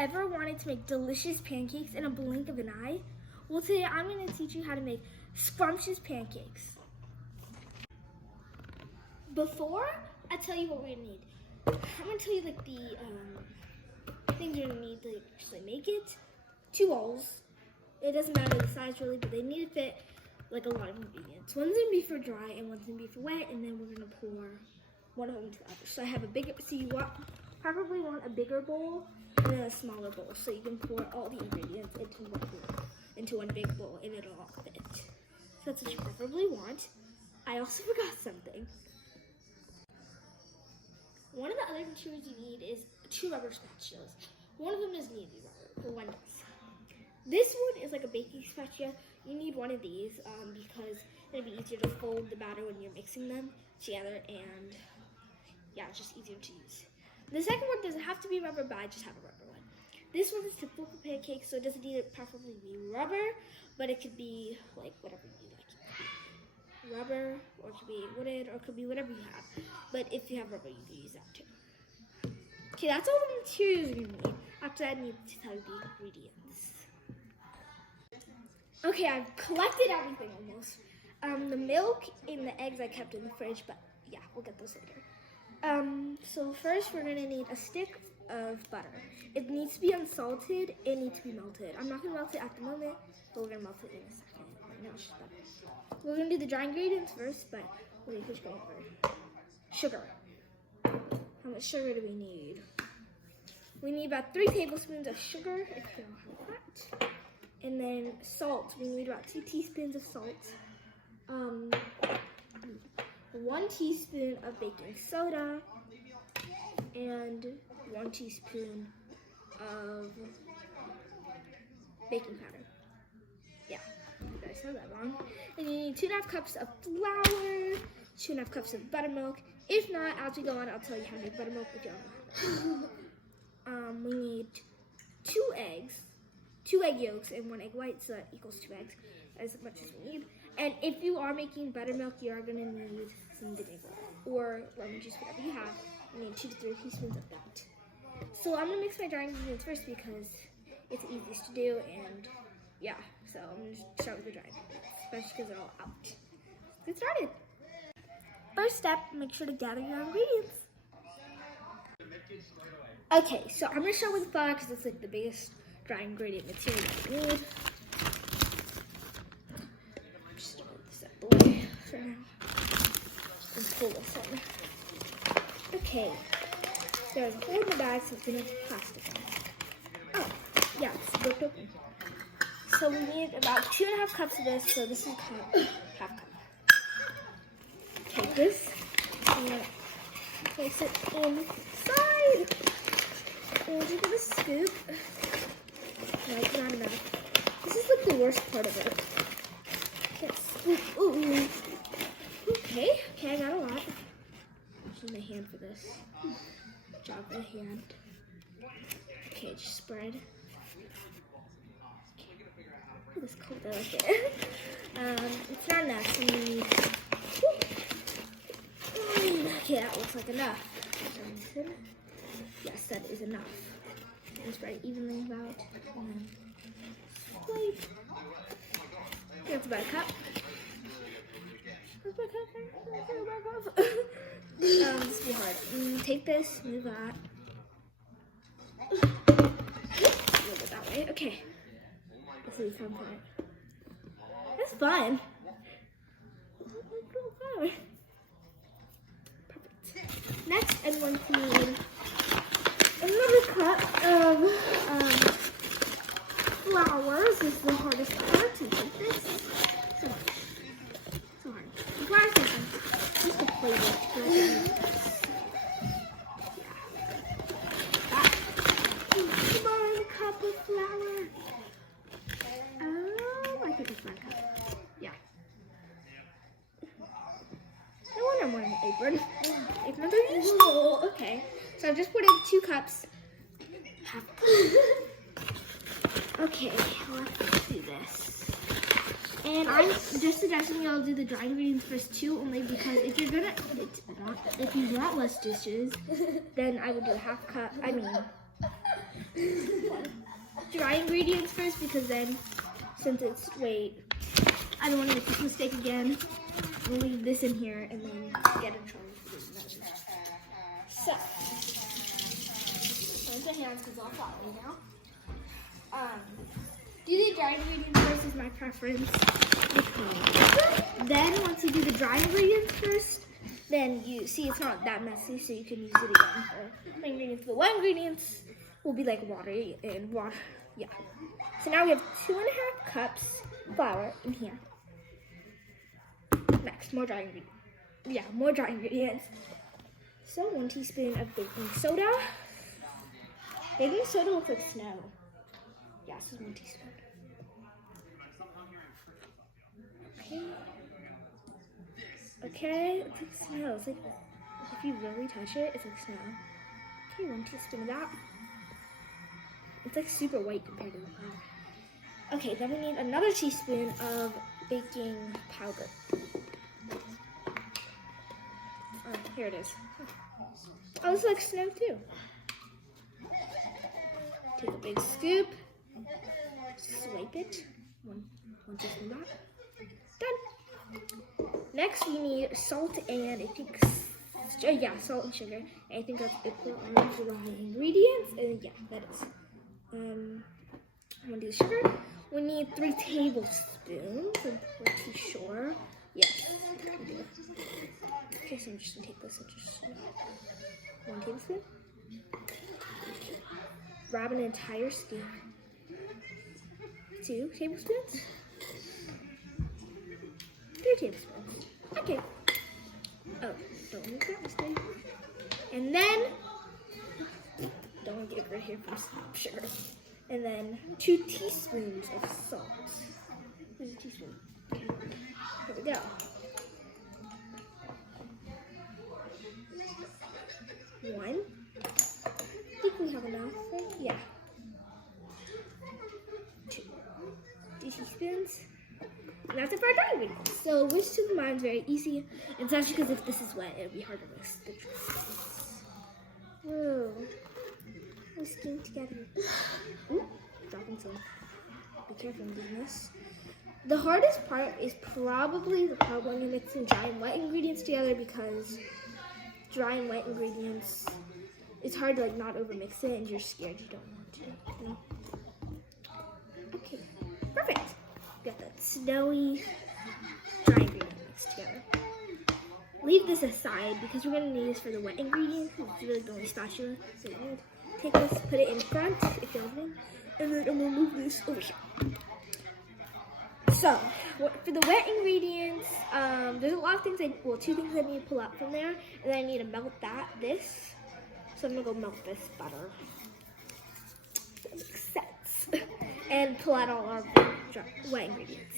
ever wanted to make delicious pancakes in a blink of an eye? Well, today I'm going to teach you how to make scrumptious pancakes. Before I tell you what we're going to need, I'm going to tell you like the things you're going to need to actually make it. 2 bowls. It doesn't matter the size really, but they need to fit like a lot of ingredients. One's going to be for dry and one's going to be for wet, and then we're going to pour one of them into the other. So I have a bigger, so you probably want a bigger bowl and then a smaller bowl, so you can pour all the ingredients into one big bowl and it'll all fit. So that's what you probably want. I also forgot something. One of the other materials you need is 2 rubber spatulas. One of them doesn't need to be rubber, but one does. This one is like a baking spatula. You need one of these because it'll be easier to fold the batter when you're mixing them together, and yeah, it's just easier to use. The second one doesn't have to be rubber, but I just have a rubber one. This one is typical for pancakes, so it doesn't need to preferably be rubber, but it could be like whatever you like. It could be rubber, or it could be wooden, or it could be whatever you have. But if you have rubber, you can use that too. Okay, that's all the materials you're gonna need. After that, I need to tell you the ingredients. Okay, I've collected everything almost. The milk and the eggs I kept in the fridge, but yeah, we'll get those later. So first we're gonna need a stick of butter. It needs to be unsalted, it needs to be melted. I'm not gonna melt it at the moment, but we're gonna melt it in a second. Right now it's just butter. We're gonna do the dry ingredients first, but let me first go over. Sugar. How much sugar do we need? We need about 3 tablespoons of sugar, if you don't have that. And then salt, we need about 2 teaspoons of salt. 1 teaspoon of baking soda, and 1 teaspoon of baking powder. Yeah, I said that wrong. And you need 2.5 cups of flour, 2.5 cups of buttermilk. If not, as we go on, I'll tell you how to make buttermilk if you don't know. We need 2 eggs, 2 egg yolks, and 1 egg white, so that equals 2 eggs, as much as we need. And if you are making buttermilk, you are gonna need some vinegar or lemon juice, whatever you have. You need 2 to 3 teaspoons of that. So I'm gonna mix my dry ingredients first because it's the easiest to do, and yeah, so I'm gonna start with the dry ingredients, especially because they're all out. Let's get started. First step, make sure to gather your ingredients. Okay, so I'm gonna start with flour because it's like the biggest dry ingredient material that you need. Just put this out the way for now. And pull this in. Okay, there's a hole in the bag, so it's gonna have plastic in it. Oh, yeah, it's ripped open. So we need about 2.5 cups of this, so this is half cup. Take this, and then place it inside. And give it a scoop. No, it's not enough. This is like the worst part of it. Yes. Ooh. Okay, I got a lot. I'm using my hand for this. Good job, my hand. Okay, just spread. Oh, this cold, I like it. It's not enough, so we need. Okay, that looks like enough. Yes, that is enough. And spread it evenly about. And then swipe. That's about a cup. That's about a cup. This will be hard. Take this, move that. A little bit that way. Okay. This is the fun part. That's fun. Perfect. Next, I'm going to need another cup of flour. This is the hardest part to take this. So hard. The flour's different. Just the flavor. Yeah. That's 1 cup of flour. I think it's 1 cup. Yeah. No wonder I'm wearing an apron. Apron are useful. Okay. So I've just put in 2 cups. Okay, let's do this. And I'm just suggesting y'all do the dry ingredients first too, only because if you want less dishes, then I would do a half cup. I mean, dry ingredients first because then, since it's, I don't want to make this mistake again. We'll leave this in here and then get in trouble for this measure. So, rinse your hands because I'll follow you now. Do the dry ingredients first is my preference. Then once you do the dry ingredients first, then you see it's not that messy, so you can use it again for the ingredients. The wet ingredients will be like water and water. Yeah. So now we have 2.5 cups flour in here. Next, more dry ingredients. Yeah, more dry ingredients. So 1 teaspoon of baking soda. Baking soda looks like snow. Yeah, this is 1 teaspoon. Okay, it's like snow. It's like, if you really touch it, it's like snow. Okay, 1 teaspoon of that. It's like super white compared to the flour. Okay, then we need another teaspoon of baking powder. Oh, here it is. Oh, it's like snow too. Take a big scoop. Swipe it. One teaspoon of that. Done. Next, we need salt and I think, salt and sugar. I think that's it for all of the ingredients. And yeah, that is. I'm gonna do the sugar. We need 3 tablespoons. I'm pretty sure. Yes. Okay, so I'm just gonna take this and just 1 tablespoon. Grab an entire scoop. 2 tablespoons. 3 tablespoons. Okay. Oh, don't make that mistake. And then, don't want to get right here for sugar. And then 2 teaspoons of salt. Here's a teaspoon. Okay. Here we go. One. I think we have enough, right? Yeah. 2 teaspoons. And that's it for our dry ingredients. So which to the mind is very easy. It's actually because if this is wet, it would be hard to mix the whoa. We're sticking together. Ooh, dropping some. Be careful in doing this. The hardest part is probably the part when you're mixing dry and wet ingredients together because dry and wet ingredients, it's hard to like not overmix it and you're scared you don't want to, you know? Okay, perfect. Got that snowy dry ingredient mixed together. Leave this aside because we're gonna need this for the wet ingredients. It's really the only spatula. So we're gonna take this, put it in front if you're listening, and then I'm gonna move this over here. So, for the wet ingredients, there's a lot of things, 2 things I need to pull out from there, and then I need to melt this. So I'm gonna go melt this butter. That makes sense. And pull out all our wet ingredients.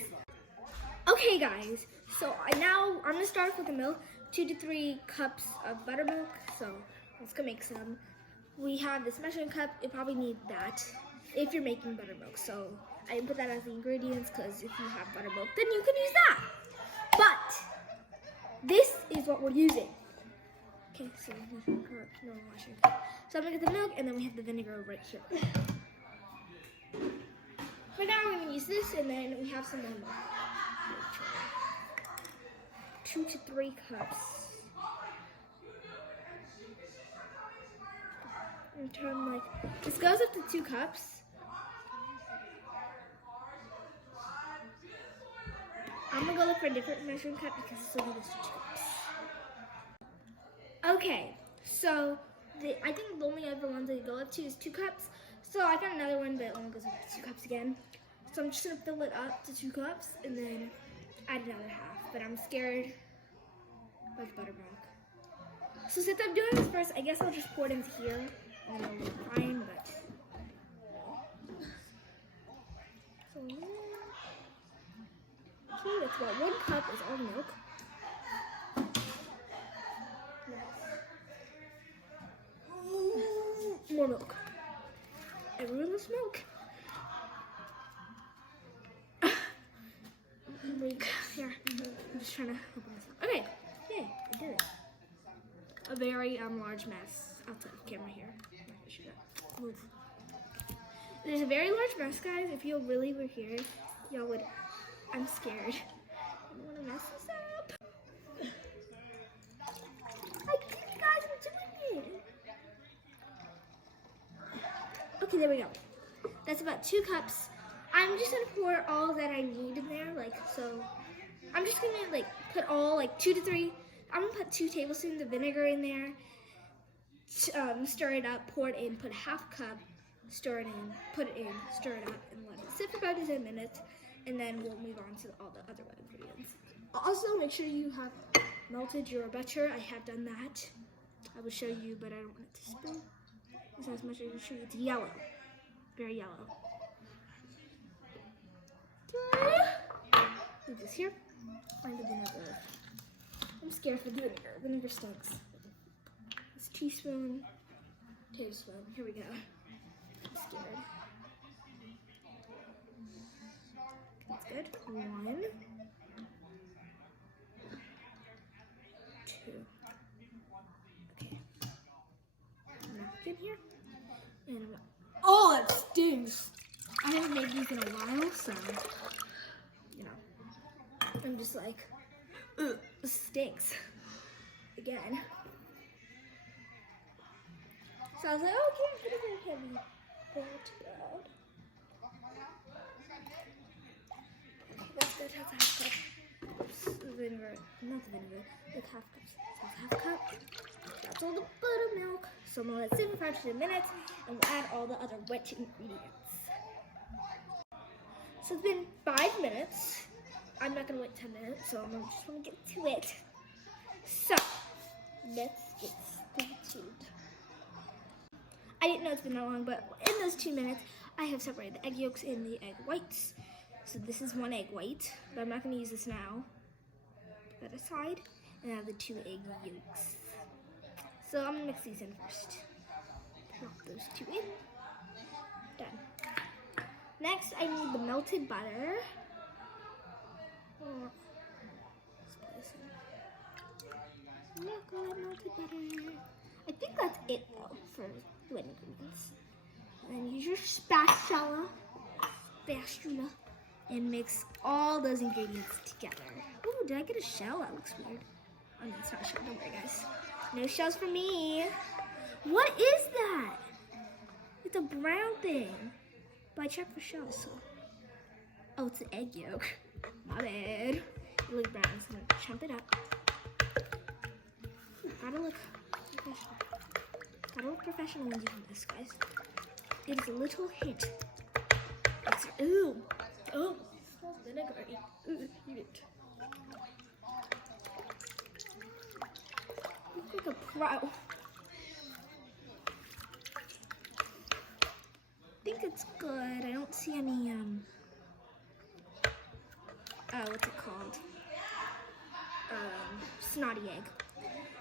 Okay guys, so I'm gonna start with the milk, 2 to 3 cups of buttermilk. So let's go make some. We have this measuring cup, you probably need that if you're making buttermilk. So I didn't put that as the ingredients because if you have buttermilk, then you can use that. But this is what we're using. Okay, so no washing. So I'm gonna get the milk and then we have the vinegar right here. For now, we're gonna use this and then we have some more milk. 2 to 3 cups. This goes up to 2 cups. I'm gonna go look for a different measuring cup because this will be the 2 cups. Okay, so I think the only other ones that go up to is 2 cups. So I got another one, but it only goes up to 2 cups again. So I'm just gonna fill it up to 2 cups and then add another half. But I'm scared of buttermilk. So since I'm doing this first, I guess I'll just pour it into here. And then we'll fine, but so okay, that's about 1 cup is all milk. More milk. Everyone loves milk. Here, I'm just trying to open this up. Okay, yay, I did it. A very large mess outside of camera here. Move. There's a very large mess, guys. If you really were here, y'all would. I'm scared. I don't want to mess this up. I did it, guys. I'm doing it. Okay, there we go. That's about 2 cups. I'm just gonna pour all that I need in there, like so. I'm just gonna like put all like 2 to 3. I'm gonna put 2 tablespoons of vinegar in there. Stir it up, pour it in, put a half cup, stir it in, put it in, stir it up, and let it sit for about 10 minutes, and then we'll move on to all the other ingredients. Also, make sure you have melted your butter. I have done that. I will show you, but I don't want it to spill. It's not as much as I can show you. It's yellow, very yellow. Leave this here. Find the vinegar. I'm scared for the vinegar. Vinegar stinks. It's teaspoon, tablespoon. Here we go. I'm scared. That's good. 1, 2. Okay. Napkin here. And oh, it stinks. I haven't made these in a while, so you know. I'm just like, ugh, it stinks. Again. So I was like, oh, okay, it's very heavy. That's good. Okay, that's good. That's half cup. Oops, vinegar. Not the vinegar. Like half cup. So half cup. That's all the buttermilk. So I'm gonna let it sit for 5 to 10 minutes, and we'll add all the other wet ingredients. So it's been 5 minutes. I'm not gonna wait 10 minutes, so I'm just gonna get to it. So let's get started. I didn't know it's been that long, but in those 2 minutes, I have separated the egg yolks and the egg whites. So this is 1 egg white, but I'm not gonna use this now. Put that aside, and I have the 2 egg yolks. So I'm gonna mix these in first. Plop those 2 in. Done. Next, I need the melted butter. Let's put this in. Look, melted butter. I think that's it though for the wet ingredients. And then use your spatula, and mix all those ingredients together. Ooh, did I get a shell? That looks weird. Oh no, it's not a shell. Don't worry, guys. No shells for me. What is that? It's a brown thing. But I checked for shells, so. Oh, it's an egg yolk. My bad. It looks brown, so I'm gonna chump it up. Gotta look professional. Gotta look professional when doing this, guys. It is a little hint. It's, ooh. Oh, it smells vinegary. Ooh, eat it. Looks like a pro. I think it's good. I don't see any, what's it called? Snotty egg.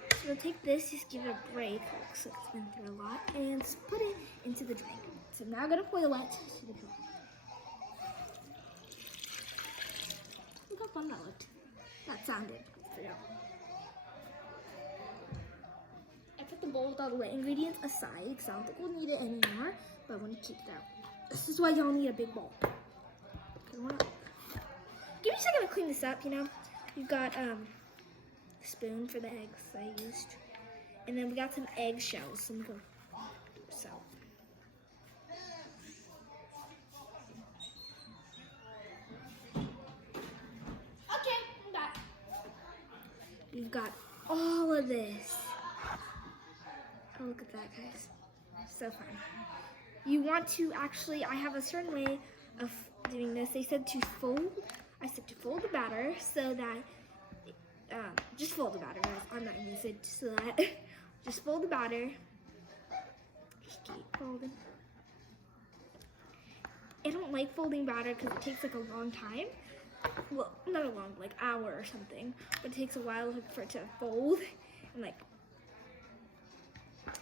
So we'll take this, just give it a break. Looks like it's been through a lot. And just put it into the drink. So now I'm gonna boil it. Look how fun that looked. That sounded. I put the bowl with all the wet ingredients aside because I don't think we'll need it anymore. But I want to keep that. This is why y'all need a big bowl. Give me a second to clean this up, you know. We've got a spoon for the eggs I used. And then we got some egg shells. So I'm going to do this out. Okay, I'm back. You've got all of this. Oh, look at that, guys. So fun. You want to actually, I have a certain way of doing this. They said to fold. I said to fold the batter so that, just fold the batter, guys. I'm not going to say so that, just fold the batter. Just keep folding. I don't like folding batter because it takes like a long time. Well, not a long, like hour or something. But it takes a while for it to fold. And like,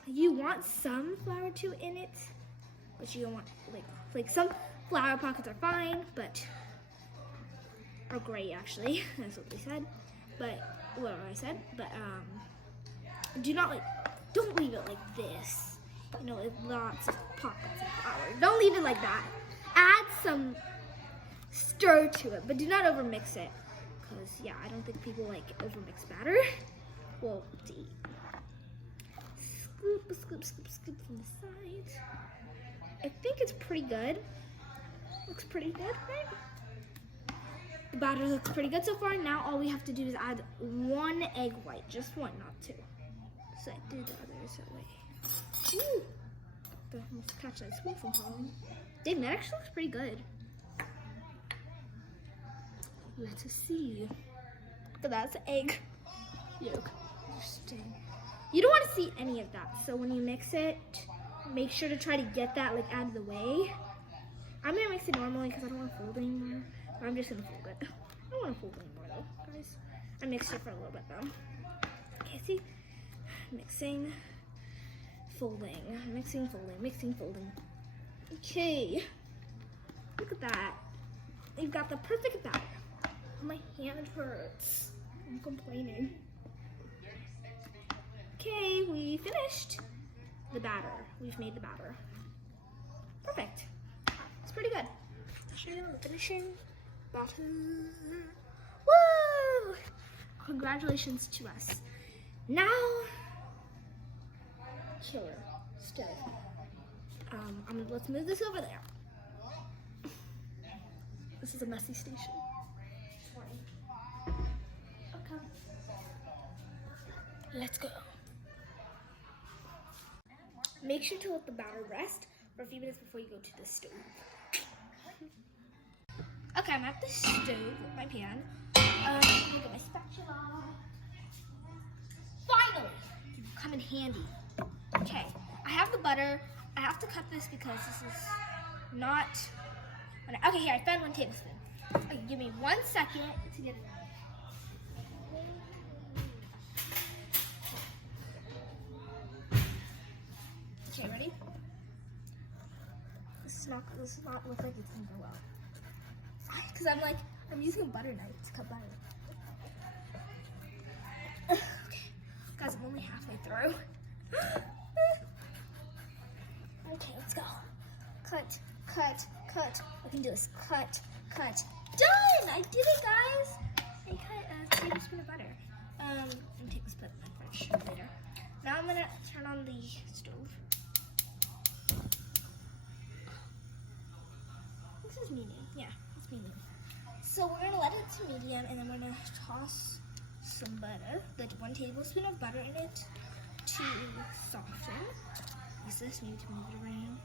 you want some flour too in it. But you don't want, like some flour pockets are fine, but, are great actually, that's what they said. But, what I said, but, do not don't leave it like this. You know, lots of pockets of flour. Don't leave it like that. Add some stir to it, but do not overmix it. Because, yeah, I don't think people like overmix batter. Well, to eat. Scoop, scoop, scoop, scoop from the sides. I think it's pretty good. Looks pretty good, right? The batter looks pretty good so far. Now all we have to do is add 1 egg white. Just 1, not 2. So I do the others that way. Ooh! I almost catch that spoon from falling. Dang, that actually looks pretty good. Let us see. Look at that, it's an egg yolk. Interesting. You don't want to see any of that. So when you mix it, make sure to try to get that like out of the way. I'm gonna mix it normally because I don't want to fold anymore. But I'm just gonna fold it. I don't want to fold anymore though, guys. I mixed it for a little bit though. Okay, see? Mixing, folding, mixing, folding, mixing, folding. Okay. Look at that. You've got the perfect batter. My hand hurts. I'm complaining. Okay, we finished the batter. We've made the batter. Perfect. It's pretty good. Show you the finishing batter. Woo! Congratulations to us. Now, killer stove. Let's move this over there. This is a messy station. Okay. Let's go. Make sure to let the batter rest for a few minutes before you go to the stove. Okay, I'm at the stove with my pan. Look at my spatula. Finally, you come in handy. Okay, I have the butter. I have to cut this because this is not. Okay, here I found 1 tablespoon. Okay, give me 1 second to get it. Okay, ready? This does not look like it's gonna go well. Because I'm using a butter knife to cut butter. Okay, guys, I'm only halfway through. Okay, let's go. Cut, cut, cut. I can do this. Cut, cut. Done! I did it, guys! I cut a tablespoon of butter. And take this put in the fridge later. Now I'm gonna turn on the stove. This is medium. Yeah, it's medium. So we're gonna let it to medium, and then we're gonna toss some butter, like 1 tablespoon of butter in it to soften. Use this, maybe to move it around.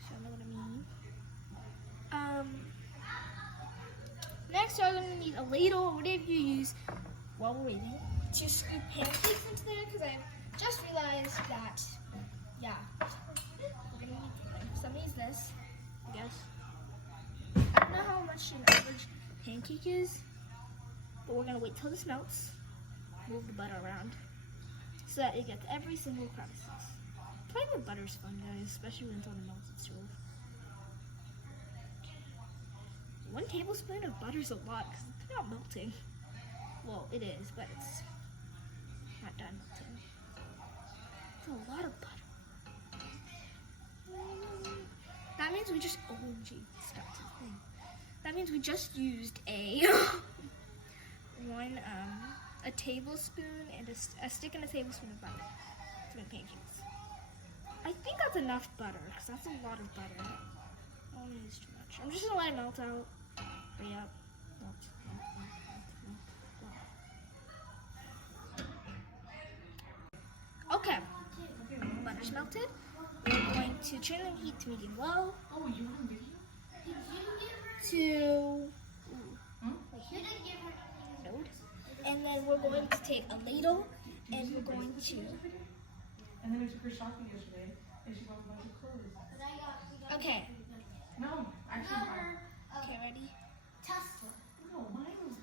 So you know what I mean. Next, we're gonna need a ladle or whatever you use while we're waiting to scoop pancakes into there, because I just realized that, yeah, we're gonna need something. So I'm gonna use this, I guess. I don't know how much an average pancake is, but we're gonna wait till this melts. Move the butter around so that it gets every single crevice. Playing with butter is fun, guys, especially when it's on a melted stove. 1 tablespoon of butter is a lot because it's not melting. Well, it is, but it's not done melting. It's a lot of butter. That means we just, OMG, stuck to the thing. That means we just used a a tablespoon and a stick and a tablespoon of butter to make pancakes. I think that's enough butter, because that's a lot of butter. I don't want to use too much. I'm just gonna let it melt out. Hurry up. Melt, melt, melt, melt. Okay. Butter's melted. We're going to turn the heat to medium low. Oh, you want video? To node. And then we're going to take a ladle and we're going to. And then we took her shopping yesterday, and she bought a bunch of clothes. Okay. No, actually, Okay, ready? Tesla. No, mine was.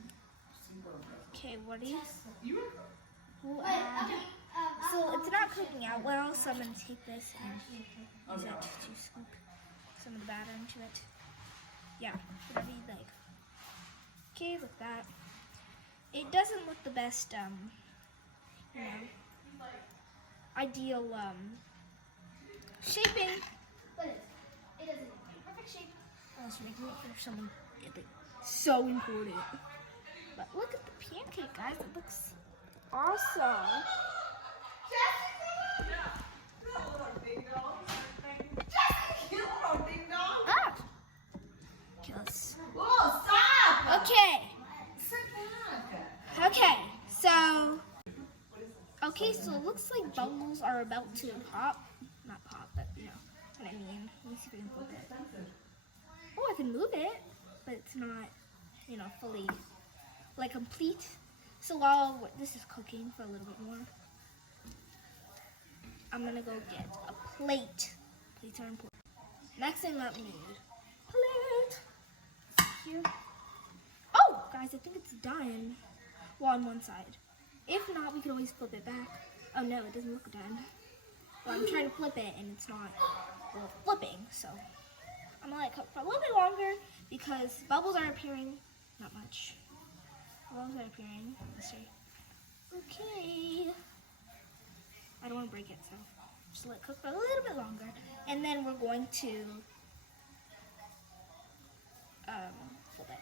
Okay, ready? You were. We'll add. So it's not cooking out well, so I'm gonna take this and use it to scoop some of the batter into it. Yeah, whatever you like. Okay, look at that. It doesn't look the best, you know, ideal shaping. But it doesn't make perfect shape unless you're making it for someone so important. But look at the pancake, guys. It looks awesome. Ah. Whoa, stop! Okay. Sit back. Okay, so it looks like bubbles are about to pop. Not pop, but you know what I mean. Let me see if I can flip it. Oh, I can move it, but it's not, you know, fully, like, complete. So while this is cooking for a little bit more, I'm gonna go get a plate. Plates are important. Next thing that we need, plate. Here. Oh, guys, I think it's done. Well, on one side. If not, we can always flip it back. Oh no, it doesn't look done. Well, I'm trying to flip it and it's not, well, flipping. So I'm gonna let it cook for a little bit longer because bubbles are appearing. Not much. Bubbles are appearing. Let's see. Okay. I don't want to break it, so just let it cook for a little bit longer. And then we're going to flip it.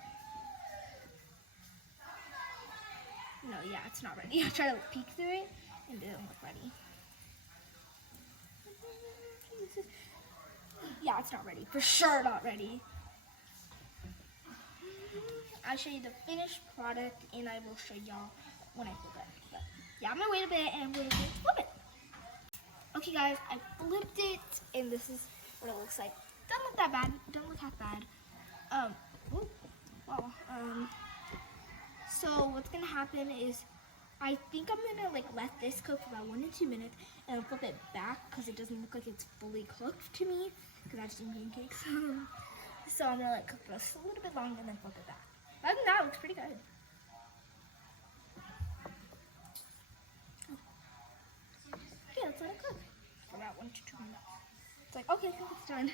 No, yeah, it's not ready. I try to peek through it and it didn't look ready. Yeah, it's not ready. For sure not ready. I'll show you the finished product and I will show y'all when I flip it. But yeah, I'm gonna wait a bit and we're going to flip it. Okay guys, I flipped it and this is what it looks like. Doesn't look that bad. Don't look half bad. So what's gonna happen is I think I'm gonna like let this cook for about 1 to 2 minutes and flip it back because it doesn't look like it's fully cooked to me because I've seen pancakes. So I'm gonna let it cook for just a little bit longer and then flip it back. But other than that, it looks pretty good. Okay, let's let it cook for about 1 to 2 minutes. It's like, okay, I think it's done.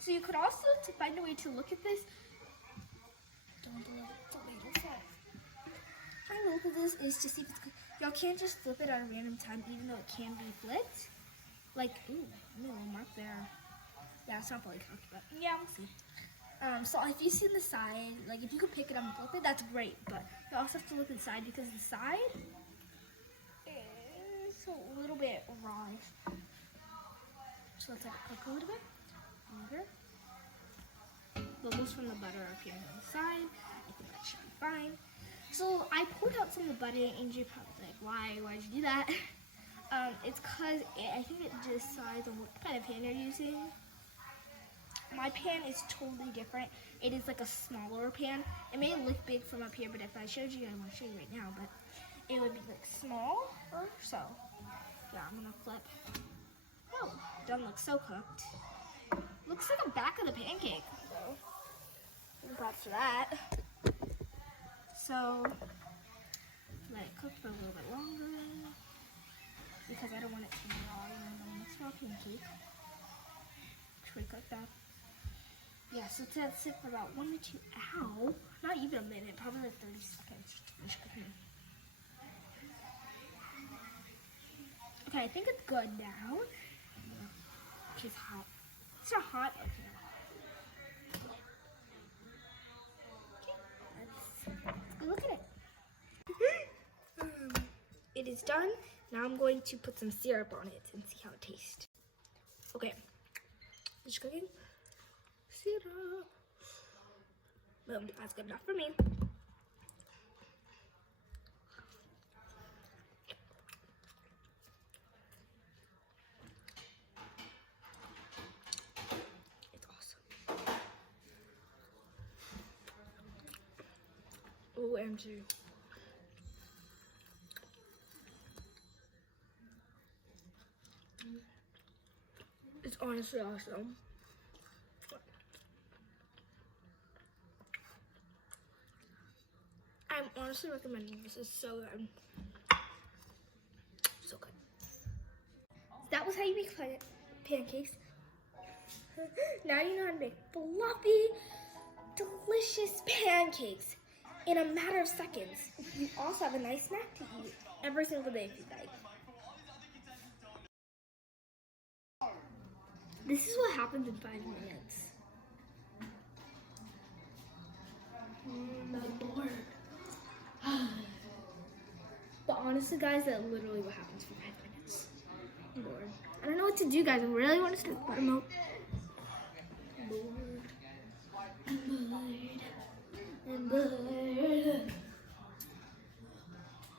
So you could also, to find a way to look at this, trying to look at this is to see if it's good. Y'all can't just flip it at a random time, even though it can be flipped. Like, ooh, a little mark there. Yeah, it's not fully cooked, but yeah, we'll see. So if you see on the side, like if you could pick it up and flip it, that's great. But you also have to look inside because the side is a little bit raw. So let's let it cook a little bit longer. Bubbles from the butter are appearing on the side. I think that should be fine. So I pulled out some of the butter and you're probably like, why'd you do that? It's because I think it decides on what kind of pan you're using. My pan is totally different. It is like a smaller pan. It may look big from up here, but if I showed you, I want to show you right now, but it would be like small or so. Yeah, I'm gonna flip. Oh, doesn't look so cooked. Looks like a back of the pancake, so props for that. So let it cook for a little bit longer because I don't want it to be raw. You know, it's raw pancake. Should we cook that? Yeah, so let's sit for about 1 to 2 hours. Not even a minute, probably like 30 seconds to finish cooking. Okay, I think it's good now. It's hot. It's not hot. Okay. Let's go look at it. It is done. Now I'm going to put some syrup on it and see how it tastes. Okay. Just cooking. Syrup. Boom. That's good enough for me. OMG. It's honestly awesome. I'm honestly recommending this. It's so good. So good. That was how you make pancakes. Now you know how to make fluffy, delicious pancakes in a matter of seconds. You also have a nice snack to eat every single day if you like. This is what happens in 5 minutes. I'm bored. But honestly, guys, that's literally what happens for 5 minutes. I'm bored. I don't know what to do, guys. I really want to start buttermilk. I'm bored. I'm bored.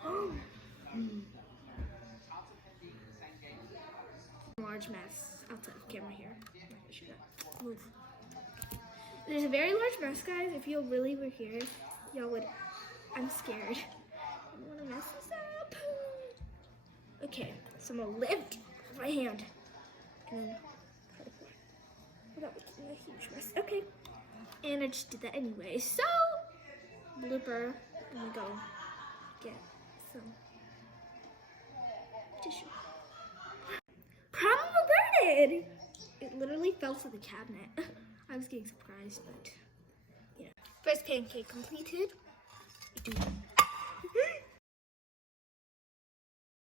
Oh. Large mess outside of camera here. Move. There's a very large mess, guys. If you really were here, y'all would. I'm scared. I don't want to mess this up. Okay, so I'm gonna lift my hand and then without making a huge mess. Okay, and I just did that anyway. So blooper, I'm gonna go get some tissue. Problem averted! It literally fell to the cabinet. I was getting surprised, but yeah. First pancake completed.